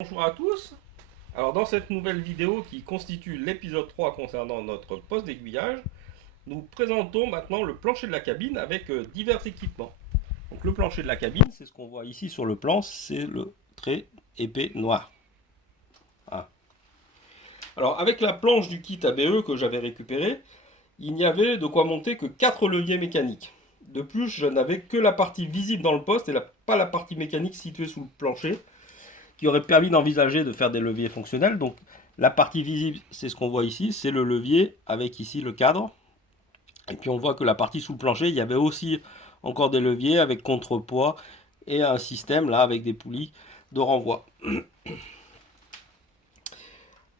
Bonjour à tous. Alors dans cette nouvelle vidéo qui constitue l'épisode 3 concernant notre poste d'aiguillage, nous présentons maintenant le plancher de la cabine avec divers équipements. Donc le plancher de la cabine, c'est ce qu'on voit ici sur le plan, c'est le trait épais noir. Voilà. Alors avec la planche du kit ABE que j'avais récupéré, il n'y avait de quoi monter que 4 leviers mécaniques. De plus, je n'avais que la partie visible dans le poste et pas la partie mécanique située sous le plancher, qui aurait permis d'envisager de faire des leviers fonctionnels. Donc la partie visible, c'est ce qu'on voit ici, c'est le levier avec ici le cadre. Et puis on voit que la partie sous le plancher, il y avait aussi encore des leviers avec contrepoids et un système là avec des poulies de renvoi.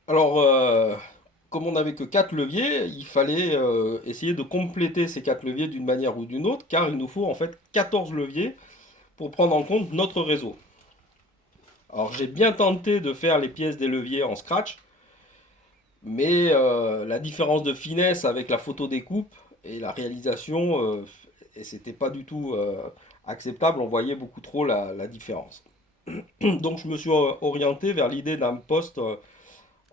Alors, comme on n'avait que 4 leviers, il fallait essayer de compléter ces 4 leviers d'une manière ou d'une autre, car il nous faut en fait 14 leviers pour prendre en compte notre réseau. Alors j'ai bien tenté de faire les pièces des leviers en scratch, mais la différence de finesse avec la photo découpe et la réalisation, et c'était pas du tout acceptable, on voyait beaucoup trop la différence. Donc je me suis orienté vers l'idée d'un poste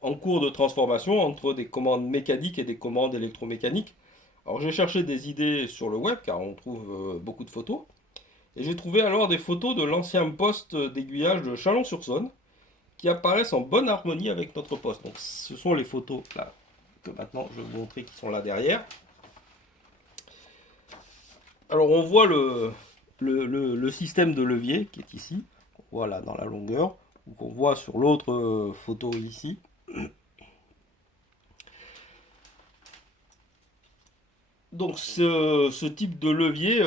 en cours de transformation entre des commandes mécaniques et des commandes électromécaniques. Alors j'ai cherché des idées sur le web car on trouve beaucoup de photos. Et j'ai trouvé alors des photos de l'ancien poste d'aiguillage de Chalon-sur-Saône qui apparaissent en bonne harmonie avec notre poste. Donc ce sont les photos là que maintenant je vais vous montrer qui sont là derrière. Alors on voit le système de levier qui est ici. On voit là dans la longueur. Qu'on voit sur l'autre photo ici. Donc ce type de levier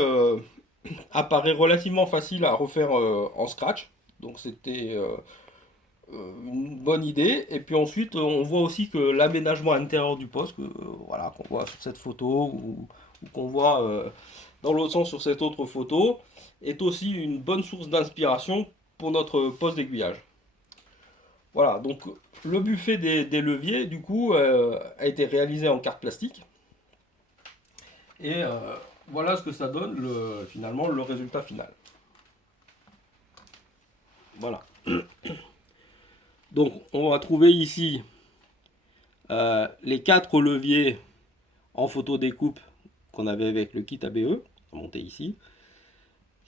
apparaît relativement facile à refaire en scratch. Donc c'était une bonne idée. Et puis ensuite, on voit aussi que l'aménagement intérieur du poste, voilà, qu'on voit sur cette photo ou qu'on voit dans l'autre sens sur cette autre photo, est aussi une bonne source d'inspiration pour notre poste d'aiguillage. Voilà, donc le buffet des leviers, du coup, a été réalisé en carte plastique. Et voilà ce que ça donne, finalement, le résultat final. Voilà. Donc, on va trouver ici les 4 leviers en photo découpe qu'on avait avec le kit ABE, monté ici.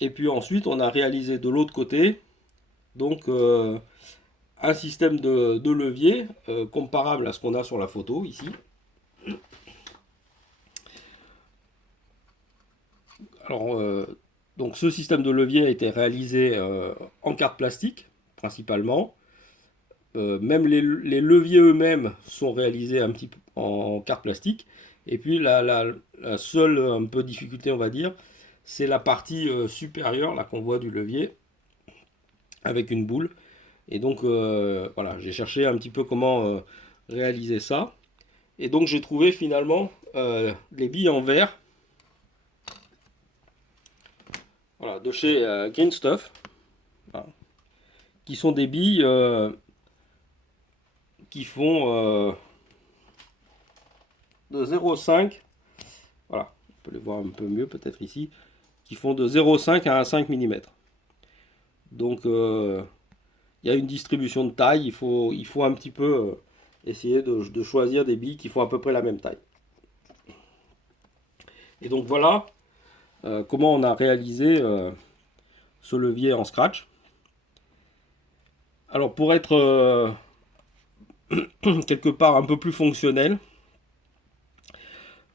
Et puis ensuite, on a réalisé de l'autre côté, donc un système de levier comparable à ce qu'on a sur la photo ici. Alors, donc ce système de levier a été réalisé en carte plastique, principalement. Même les leviers eux-mêmes sont réalisés un petit peu en carte plastique. Et puis la seule un peu difficulté, on va dire, c'est la partie supérieure là qu'on voit du levier avec une boule. Et donc voilà, j'ai cherché un petit peu comment réaliser ça. Et donc j'ai trouvé finalement les billes en verre, voilà, de chez Green Stuff, voilà, qui sont des billes qui font de 0,5, voilà, on peut les voir un peu mieux peut-être ici, qui font de 0,5 à 1,5 mm. Donc il y a une distribution de taille, il faut un petit peu essayer de choisir des billes qui font à peu près la même taille. Et donc voilà comment on a réalisé ce levier en scratch. Alors pour être quelque part un peu plus fonctionnel,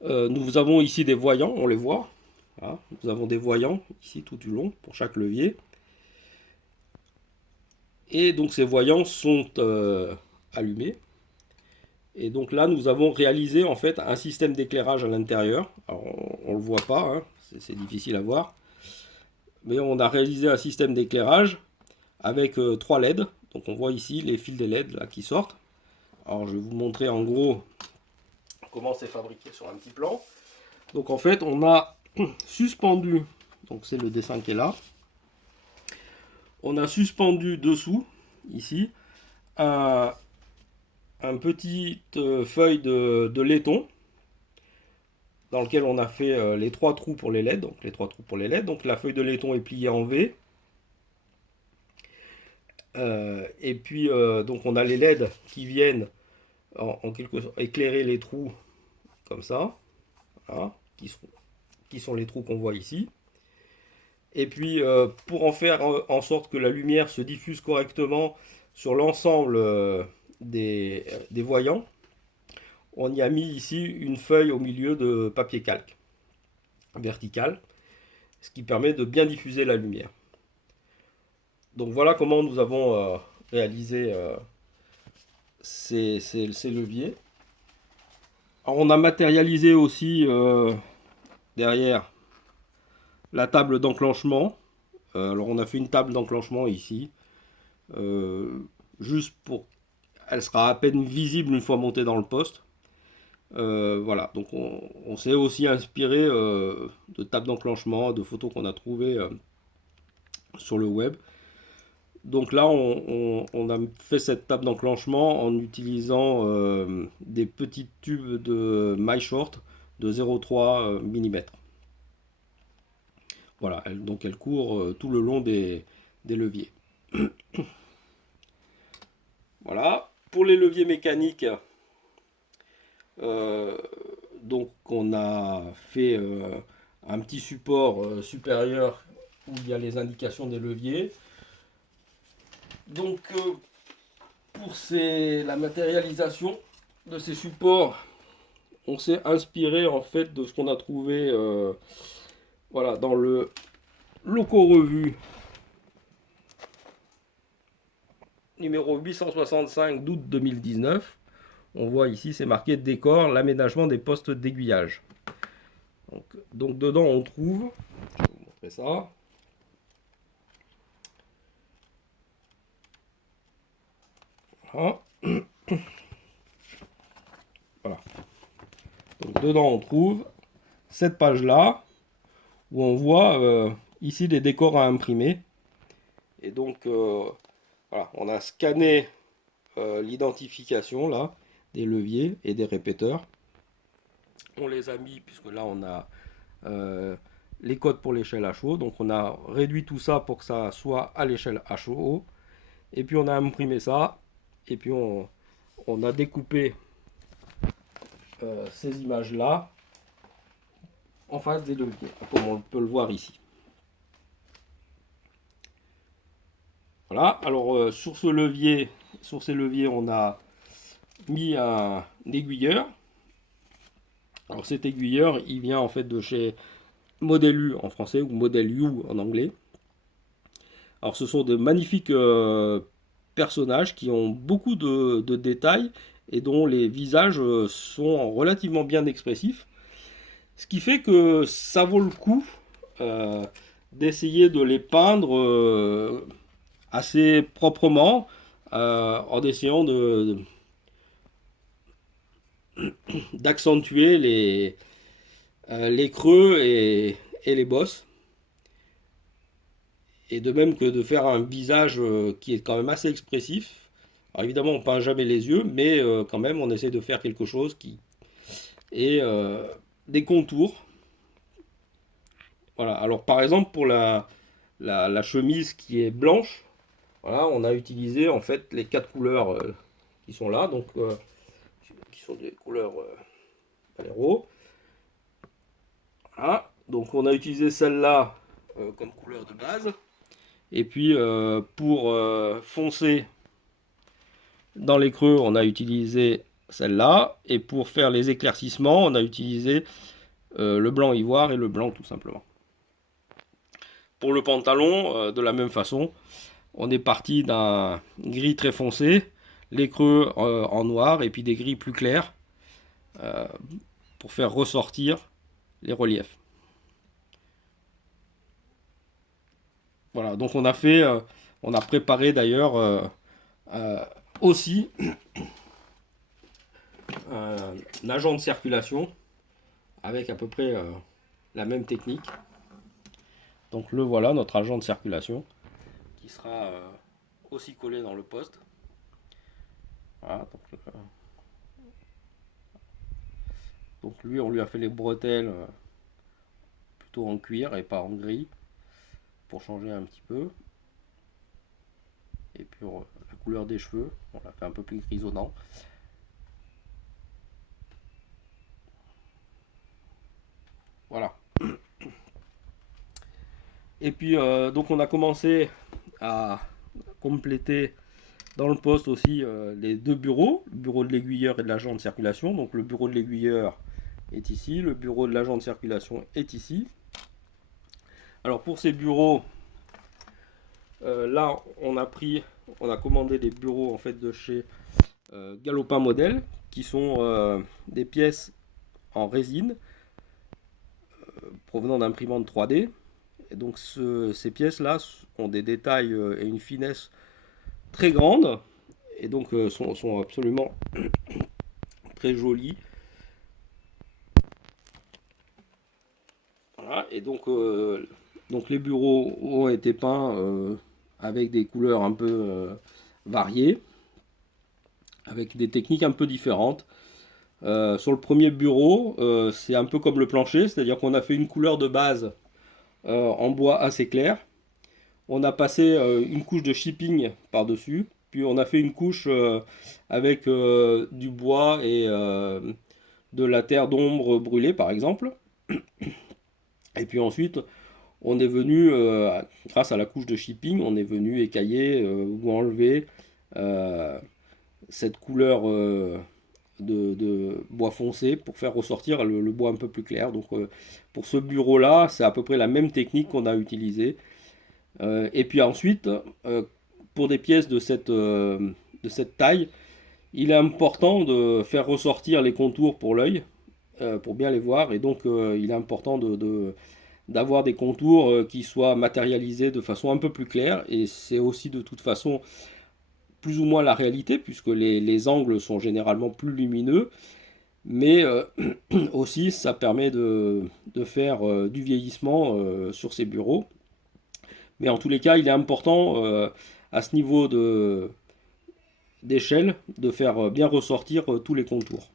nous avons ici des voyants, on les voit. Voilà. Nous avons des voyants ici tout du long pour chaque levier. Et donc ces voyants sont allumés. Et donc là, nous avons réalisé en fait un système d'éclairage à l'intérieur. Alors on ne le voit pas, hein, c'est difficile à voir. Mais on a réalisé un système d'éclairage avec 3 LED. Donc on voit ici les fils des LED là, qui sortent. Alors je vais vous montrer en gros comment c'est fabriqué sur un petit plan. Donc en fait, on a suspendu, donc c'est le dessin qui est là. On a suspendu dessous, ici, un petite feuille de laiton dans lequel on a fait les 3 trous pour les LED. Donc les 3 trous pour les LED. Donc la feuille de laiton est pliée en V. Et puis donc on a les LED qui viennent en quelque sorte éclairer les trous comme ça, voilà, qui sont les trous qu'on voit ici. Et puis pour en faire en sorte que la lumière se diffuse correctement sur l'ensemble des voyants, on y a mis ici une feuille au milieu de papier calque vertical, ce qui permet de bien diffuser la lumière. Donc voilà comment nous avons réalisé ces leviers. Alors, on a matérialisé aussi derrière la table d'enclenchement. Alors on a fait une table d'enclenchement ici, euh, juste pour... Elle sera à peine visible une fois montée dans le poste. Voilà, donc on s'est aussi inspiré de tables d'enclenchement, de photos qu'on a trouvées sur le web. Donc là, on a fait cette table d'enclenchement en utilisant des petits tubes de My Short de 0,3 mm. Voilà, donc elle court tout le long des leviers. Voilà, pour les leviers mécaniques, euh, donc on a fait un petit support supérieur où il y a les indications des leviers. Donc pour la matérialisation de ces supports, on s'est inspiré en fait de ce qu'on a trouvé voilà, dans le Loco Revue numéro 865 d'août 2019. On voit ici, c'est marqué décor, l'aménagement des postes d'aiguillage. Donc dedans, on trouve, je vais vous montrer ça. Voilà. Voilà. Donc dedans, on trouve cette page-là où on voit ici les décors à imprimer. Et donc, voilà, on a scanné l'identification là des leviers et des répéteurs. On les a mis, puisque là on a les codes pour l'échelle HO. Donc on a réduit tout ça pour que ça soit à l'échelle HO. Et puis on a imprimé ça. Et puis on a découpé ces images-là en face des leviers, comme on peut le voir ici. Voilà, alors sur ces leviers, on a mis un aiguilleur. Alors cet aiguilleur, il vient en fait de chez Model U en français ou Model U en anglais. Alors ce sont de magnifiques personnages qui ont beaucoup de détails et dont les visages sont relativement bien expressifs. Ce qui fait que ça vaut le coup d'essayer de les peindre assez proprement en essayant d'accentuer les creux et les bosses. Et de même que de faire un visage qui est quand même assez expressif. Alors évidemment, on peint jamais les yeux, mais quand même, on essaie de faire quelque chose qui est des contours. Voilà. Alors par exemple, pour la chemise qui est blanche, voilà, on a utilisé en fait les quatre couleurs qui sont là, donc qui sont des couleurs Valero. Voilà. Donc on a utilisé celle-là comme couleur de base. Et puis pour foncer dans les creux, on a utilisé celle-là. Et pour faire les éclaircissements, on a utilisé le blanc ivoire et le blanc tout simplement. Pour le pantalon, de la même façon, on est parti d'un gris très foncé, les creux en noir et puis des gris plus clairs euh, pour faire ressortir les reliefs. Voilà, donc on a préparé d'ailleurs euh, aussi un agent de circulation avec à peu près la même technique. Donc le voilà, notre agent de circulation, qui sera aussi collé dans le poste. Voilà, donc lui, on lui a fait les bretelles plutôt en cuir et pas en gris, pour changer un petit peu. Et puis la couleur des cheveux, on l'a fait un peu plus grisonnant. Voilà. Et puis donc on a commencé à compléter dans le poste aussi les deux bureaux, le bureau de l'aiguilleur et de l'agent de circulation. Donc le bureau de l'aiguilleur est ici, le bureau de l'agent de circulation est ici. Alors pour ces bureaux, là on a commandé des bureaux en fait de chez Galopin Model, qui sont des pièces en résine provenant d'imprimantes 3D. Et donc ces pièces-là ont des détails et une finesse très grande, et donc sont absolument très jolies. Voilà, et donc les bureaux ont été peints avec des couleurs un peu variées, avec des techniques un peu différentes. Sur le premier bureau, c'est un peu comme le plancher, c'est-à-dire qu'on a fait une couleur de base en bois assez clair. On a passé une couche de shipping par-dessus, puis on a fait une couche avec du bois et de la terre d'ombre brûlée par exemple. Et puis ensuite, on est venu, grâce à la couche de shipping, on est venu écailler ou enlever euh, cette couleur de bois foncé pour faire ressortir le bois un peu plus clair. Donc pour ce bureau-là, c'est à peu près la même technique qu'on a utilisée. Et puis ensuite, pour des pièces de cette taille, il est important de faire ressortir les contours pour l'œil, pour bien les voir. Et donc il est important d'avoir des contours qui soient matérialisés de façon un peu plus claire. Et c'est aussi de toute façon plus ou moins la réalité, puisque les angles sont généralement plus lumineux. Mais aussi, ça permet de faire du vieillissement sur ces bureaux. Mais en tous les cas, il est important à ce niveau d'échelle de faire bien ressortir tous les contours.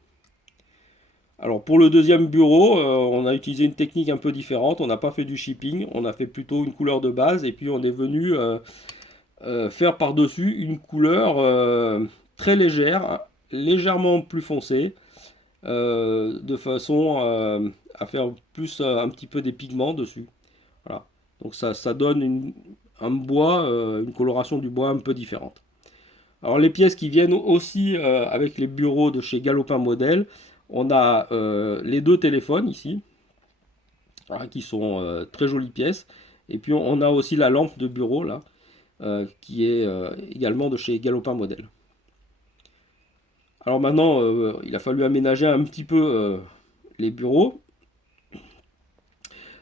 Alors pour le deuxième bureau, on a utilisé une technique un peu différente. On n'a pas fait du shipping, on a fait plutôt une couleur de base et puis on est venu faire par-dessus une couleur très légère, légèrement plus foncée, de façon à faire plus un petit peu des pigments dessus. Voilà. Donc ça donne un bois, une coloration du bois un peu différente. Alors les pièces qui viennent aussi avec les bureaux de chez Galopin Model, on a les deux téléphones ici, voilà, qui sont très jolies pièces. Et puis on a aussi la lampe de bureau là, qui est également de chez Galopin Model. Alors maintenant, il a fallu aménager un petit peu les bureaux.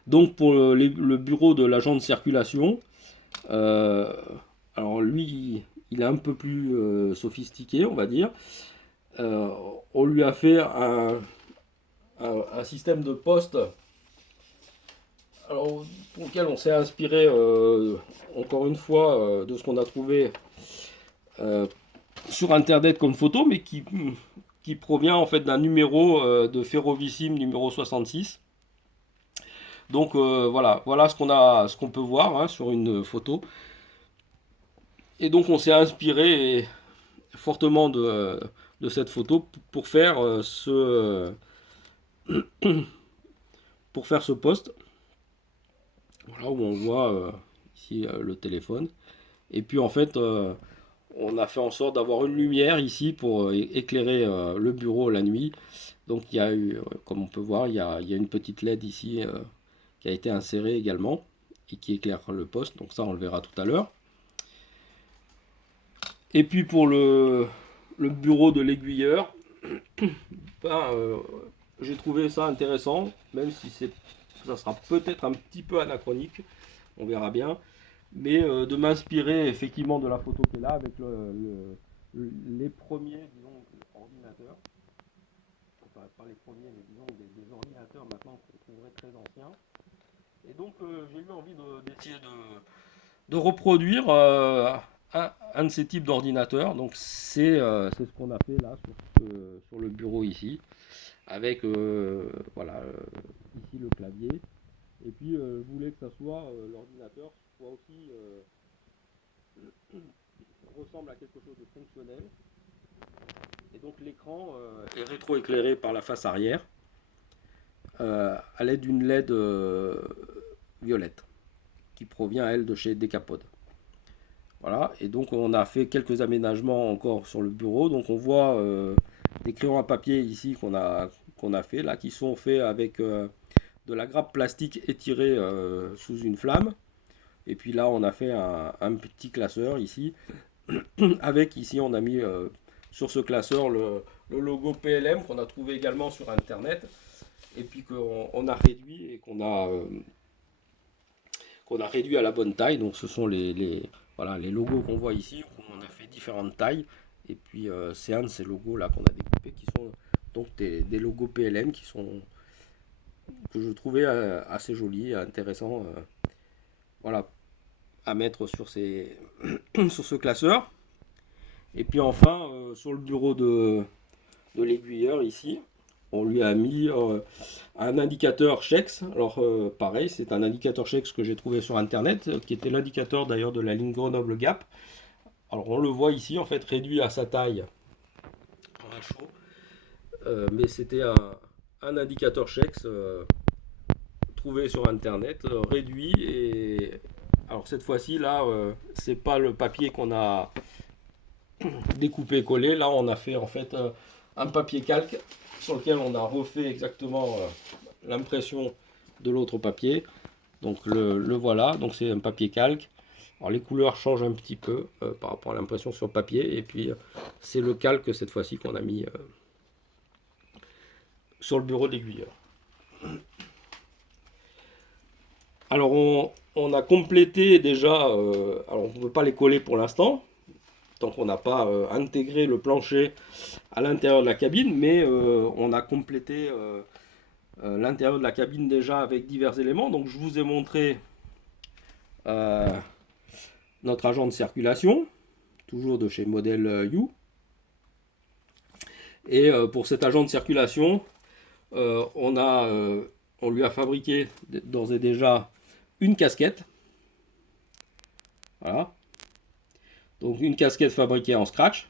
Donc pour le bureau de l'agent de circulation, euh, alors lui, il est un peu plus sophistiqué, on va dire. Euh, on lui a fait un système de poste, alors, pour lequel on s'est inspiré encore une fois de ce qu'on a trouvé euh, sur internet comme photo, mais qui provient en fait d'un numéro de Ferrovissime numéro 66. Donc voilà ce qu'on peut voir hein, sur une photo. Et donc on s'est inspiré fortement de cette photo pour faire pour faire ce post. Voilà où on voit ici le téléphone. Et puis en fait, on a fait en sorte d'avoir une lumière ici pour éclairer le bureau la nuit. Donc il y a eu, comme on peut voir, il y a une petite LED ici qui a été insérée également et qui éclaire le poste. Donc ça, on le verra tout à l'heure. Et puis pour le bureau de l'aiguilleur, ben, j'ai trouvé ça intéressant, même si ça sera peut-être un petit peu anachronique, on verra bien, mais de m'inspirer effectivement de la photo qui est là avec les premiers, disons, ordinateurs, enfin pas les premiers, mais disons des ordinateurs maintenant qu'on trouverait très anciens. Et donc j'ai eu envie d'essayer de reproduire un de ces types d'ordinateurs. Donc c'est ce qu'on a fait là sur le bureau ici, avec voilà ici le clavier. Et puis je voulais que ça soit l'ordinateur soit aussi ressemble à quelque chose de fonctionnel. Et donc l'écran est rétroéclairé par la face arrière à l'aide d'une LED violette qui provient elle de chez Decapod. Voilà, et donc on a fait quelques aménagements encore sur le bureau. Donc on voit des crayons à papier ici qu'on a fait là, qui sont faits avec de la grappe plastique étirée sous une flamme. Et puis là on a fait un petit classeur ici avec ici on a mis sur ce classeur le logo PLM qu'on a trouvé également sur internet et puis qu'on a réduit et qu'on a réduit à la bonne taille. Donc ce sont voilà, les logos qu'on voit ici. On a fait différentes tailles et puis c'est un de ces logos là qu'on a découpé qui sont donc des logos PLM que je trouvais assez jolis, intéressants, voilà, à mettre sur sur ce classeur. Et puis enfin sur le bureau de l'aiguilleur ici, on lui a mis un indicateur Chex. Alors pareil, c'est un indicateur Chex que j'ai trouvé sur internet, qui était l'indicateur d'ailleurs de la ligne Grenoble Gap. Alors on le voit ici en fait réduit à sa taille en chaud, mais c'était un indicateur Chex trouvé sur internet, réduit. Et alors cette fois-ci là, c'est pas le papier qu'on a découpé collé. Là on a fait en fait un papier calque sur lequel on a refait exactement l'impression de l'autre papier. Donc le voilà, donc c'est un papier calque. Alors les couleurs changent un petit peu par rapport à l'impression sur papier. Et puis c'est le calque cette fois-ci qu'on a mis sur le bureau de l'aiguilleur. Alors on a complété déjà, alors on ne peut pas les coller pour l'instant, tant qu'on n'a pas intégré le plancher à l'intérieur de la cabine, mais on a complété l'intérieur de la cabine déjà avec divers éléments. Donc je vous ai montré notre agent de circulation, toujours de chez Model U. Et pour cet agent de circulation, on lui a fabriqué d'ores et déjà une casquette. Voilà. Donc une casquette fabriquée en scratch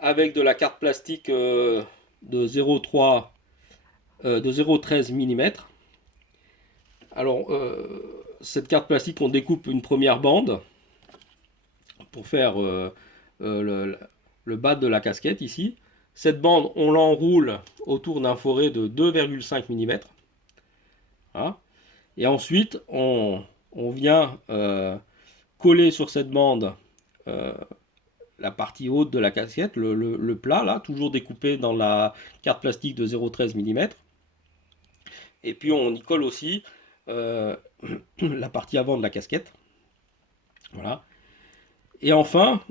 avec de la carte plastique de 0,13 mm. Alors cette carte plastique, on découpe une première bande pour faire le bas de la casquette ici. Cette bande, on l'enroule autour d'un forêt de 2,5 mm. Voilà. Et ensuite, on vient coller sur cette bande la partie haute de la casquette, le plat là, toujours découpé dans la carte plastique de 0,13 mm. Et puis on y colle aussi la partie avant de la casquette. Voilà. Et enfin,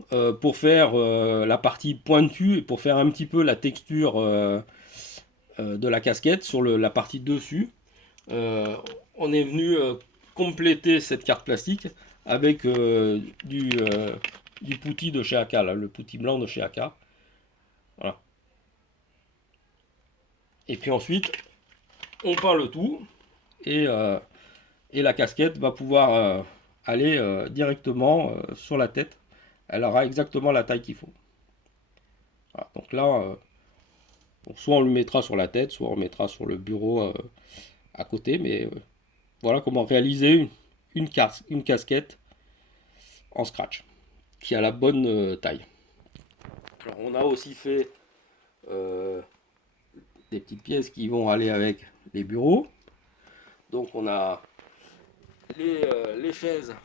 pour faire la partie pointue et pour faire un petit peu la texture de la casquette sur la partie dessus, on est venu compléter cette carte plastique avec du putty de chez AK, là, le putty blanc de chez AK. Voilà. Et puis ensuite, on peint le tout et la casquette va pouvoir aller directement sur la tête. Elle aura exactement la taille qu'il faut. Voilà. Donc là, soit on le mettra sur la tête, soit on le mettra sur le bureau à côté. Mais voilà comment réaliser une casquette en scratch qui a la bonne taille. Alors on a aussi fait des petites pièces qui vont aller avec les bureaux. Donc on a les chaises,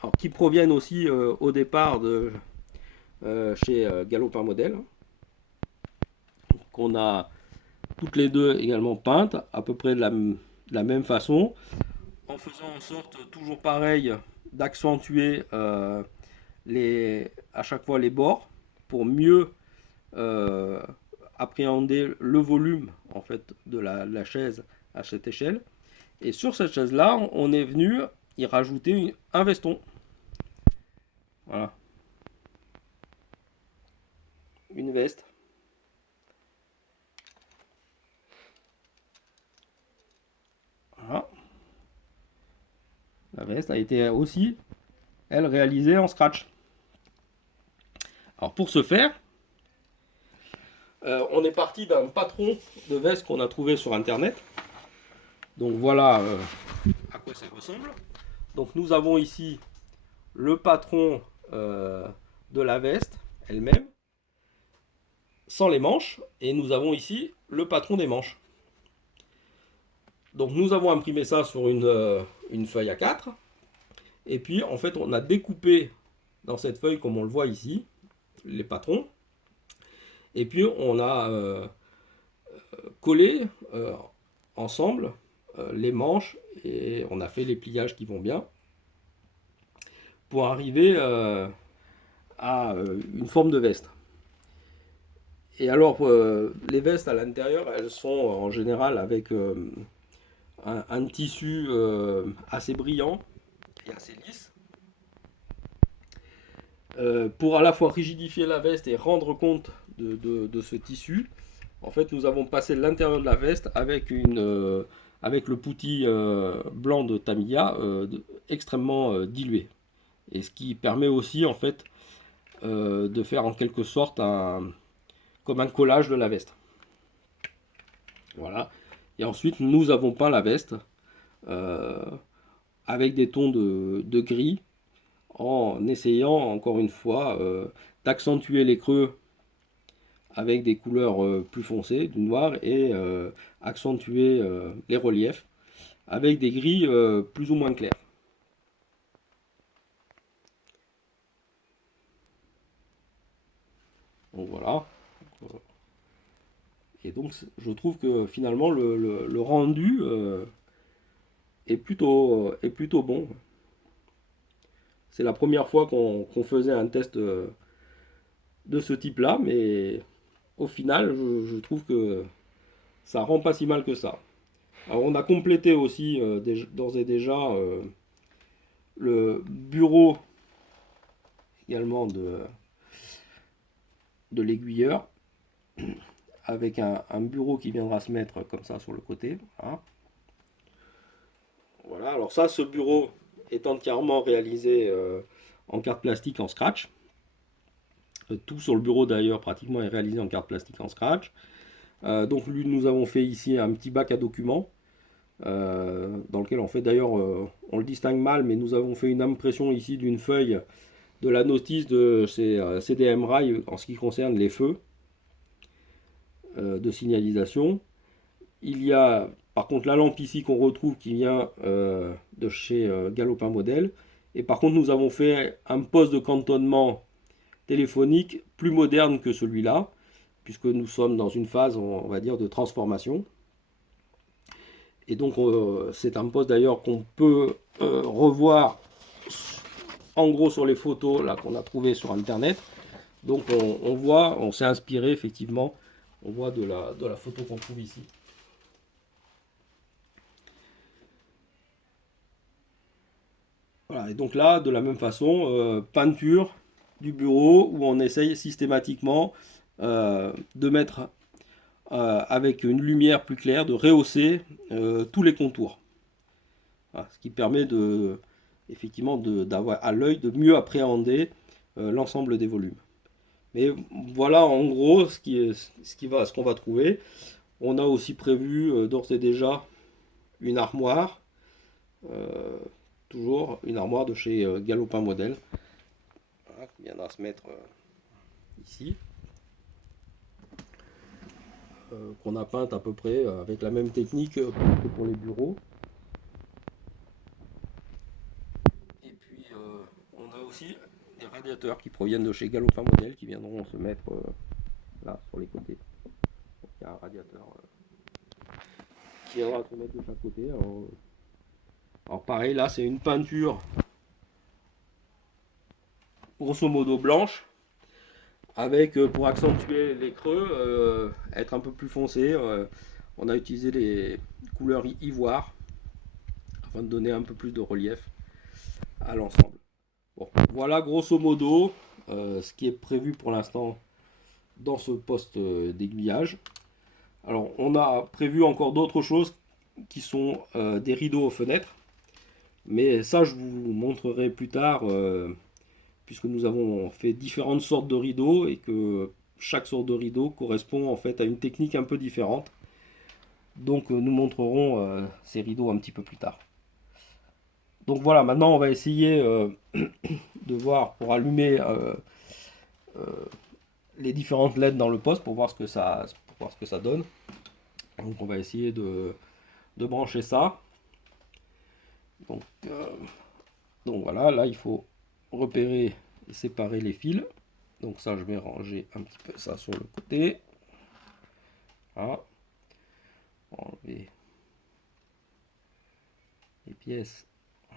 alors, qui proviennent aussi au départ de chez Galopin Model, qu'on a toutes les deux également peintes à peu près de la même façon, en faisant en sorte toujours pareil d'accentuer à chaque fois les bords pour mieux appréhender le volume en fait de la chaise à cette échelle. Et sur cette chaise là, on est venu y rajouter un veston. Voilà. Une veste. Voilà. La veste a été aussi, elle, réalisée en scratch. Alors pour ce faire, on est parti d'un patron de veste qu'on a trouvé sur internet. Donc voilà à quoi ça ressemble. Donc nous avons ici le patron de la veste elle-même, sans les manches, et nous avons ici le patron des manches. Donc nous avons imprimé ça sur une feuille A4, et puis en fait on a découpé dans cette feuille, comme on le voit ici, les patrons, et puis on a collé ensemble les manches, et on a fait les pliages qui vont bien, pour arriver à une forme de veste. Et alors, les vestes à l'intérieur, elles sont en général avec un tissu assez brillant et assez lisse. Pour à la fois rigidifier la veste et rendre compte de ce tissu, en fait, nous avons passé l'intérieur de la veste avec le poutis blanc de Tamiya extrêmement dilué. Et ce qui permet aussi, en fait, de faire en quelque sorte comme un collage de la veste. Voilà. Et ensuite, nous avons peint la veste avec des tons de gris, en essayant encore une fois d'accentuer les creux avec des couleurs plus foncées, du noir, et accentuer les reliefs avec des gris plus ou moins clairs. Donc voilà. Et donc je trouve que finalement le rendu est plutôt bon. C'est la première fois qu'on faisait un test de ce type-là, mais au final, je trouve que ça rend pas si mal que ça. Alors on a complété aussi d'ores et déjà le bureau également de l'aiguilleur, avec un bureau qui viendra se mettre comme ça sur le côté. Voilà. Voilà, alors ça, ce bureau est entièrement réalisé en carte plastique en scratch. Tout sur le bureau d'ailleurs pratiquement est réalisé en carte plastique en scratch. Donc nous avons fait ici un petit bac à documents dans lequel on fait d'ailleurs, on le distingue mal, mais nous avons fait une impression ici d'une feuille de la notice de ces CDM Rail en ce qui concerne les feux de signalisation. Il y a par contre la lampe ici qu'on retrouve qui vient de chez Galopin Model. Et par contre nous avons fait un poste de cantonnement téléphonique plus moderne que celui-là, puisque nous sommes dans une phase, on va dire, de transformation. Et donc c'est un poste d'ailleurs qu'on peut revoir en gros sur les photos là qu'on a trouvées sur internet. Donc on voit, on s'est inspiré effectivement, on voit de la photo qu'on trouve ici. Voilà, et donc là, de la même façon, peinture du bureau où on essaye systématiquement de mettre avec une lumière plus claire, de rehausser tous les contours. Voilà, ce qui permet effectivement d'avoir à l'œil de mieux appréhender l'ensemble des volumes. Mais voilà en gros ce qu'on va trouver. On a aussi prévu d'ores et déjà une armoire, toujours une armoire de chez Galopin Model, voilà, qui viendra se mettre ici, qu'on a peinte à peu près avec la même technique que pour les bureaux. Et puis on a aussi des radiateurs qui proviennent de chez Galopin Model qui viendront se mettre là sur les côtés. Donc, il y a un radiateur qui viendra se mettre de chaque côté. Alors pareil, là c'est une peinture grosso modo blanche, avec pour accentuer les creux, être un peu plus foncé, on a utilisé les couleurs ivoire afin de donner un peu plus de relief à l'ensemble. Bon, voilà grosso modo ce qui est prévu pour l'instant dans ce poste d'aiguillage. Alors on a prévu encore d'autres choses qui sont des rideaux aux fenêtres, mais ça je vous montrerai plus tard puisque nous avons fait différentes sortes de rideaux et que chaque sorte de rideau correspond en fait à une technique un peu différente. Donc nous montrerons ces rideaux un petit peu plus tard. Donc voilà, maintenant on va essayer de voir pour allumer les différentes LED dans le poste pour voir ce que ça donne. Donc on va essayer de brancher ça. Donc, donc voilà, là il faut repérer et séparer les fils. Donc ça je vais ranger un petit peu ça sur le côté. Voilà. Enlever les pièces.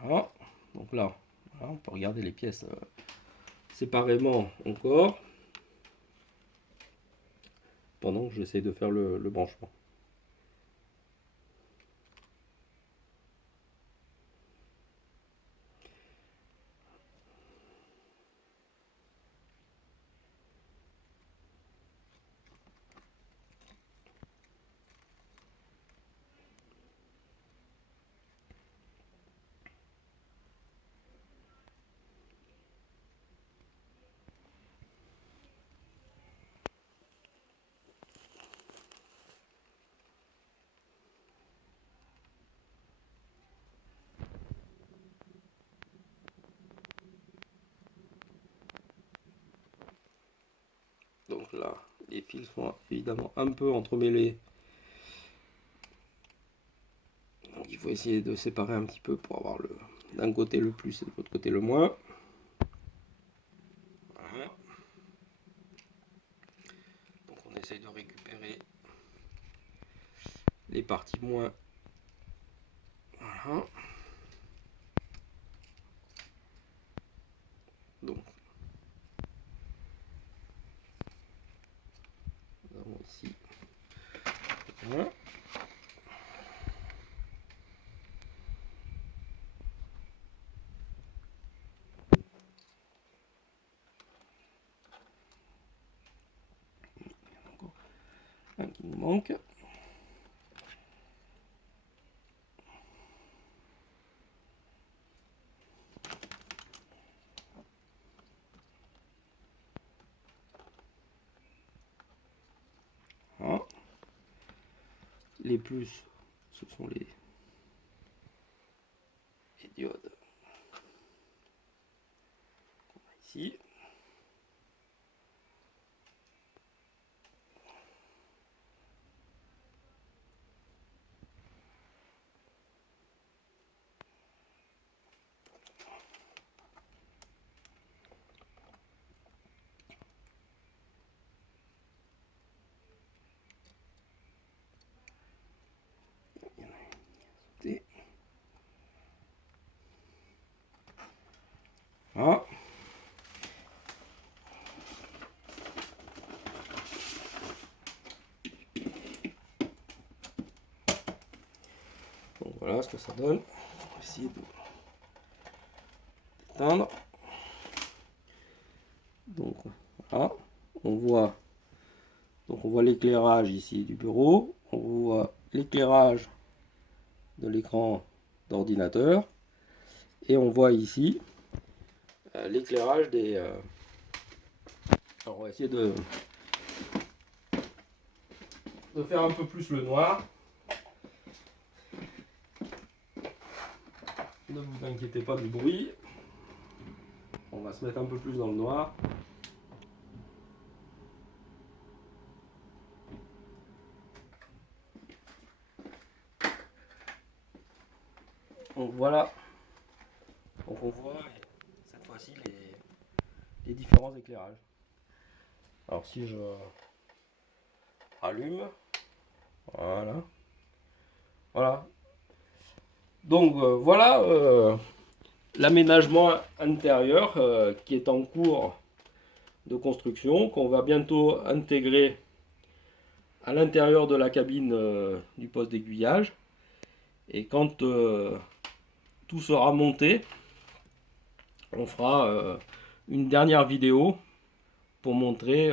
Voilà. Donc là, voilà, on peut regarder les pièces séparément encore. Pendant que j'essaie de faire le branchement. Donc là, les fils sont évidemment un peu entremêlés. Donc il faut essayer de séparer un petit peu pour avoir d'un côté le plus et de l'autre côté le moins. Voilà. Donc on essaye de récupérer les parties moins. Voilà. Donc nous avons ici. Voilà. Un qui nous manque. Voilà. Les plus, ce sont les diodes qu'on a ici. Voilà. Donc voilà ce que ça donne. On va essayer de d'éteindre. Donc voilà, on voit l'éclairage ici du bureau, on voit l'éclairage de l'écran d'ordinateur et on voit ici l'éclairage des. Alors on va essayer de faire un peu plus le noir. Ne vous inquiétez pas du bruit. On va se mettre un peu plus dans le noir. Donc voilà. Donc on voit cette fois-ci les différents éclairages. Alors si je allume, voilà. Voilà. Donc voilà l'aménagement intérieur qui est en cours de construction, qu'on va bientôt intégrer à l'intérieur de la cabine du poste d'aiguillage. Et quand tout sera monté, on fera une dernière vidéo pour montrer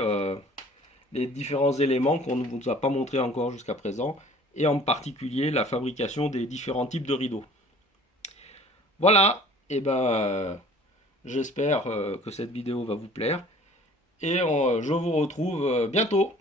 les différents éléments qu'on ne vous a pas montré encore jusqu'à présent, et en particulier la fabrication des différents types de rideaux. Voilà, et ben J'espère que cette vidéo va vous plaire. Et je vous retrouve bientôt.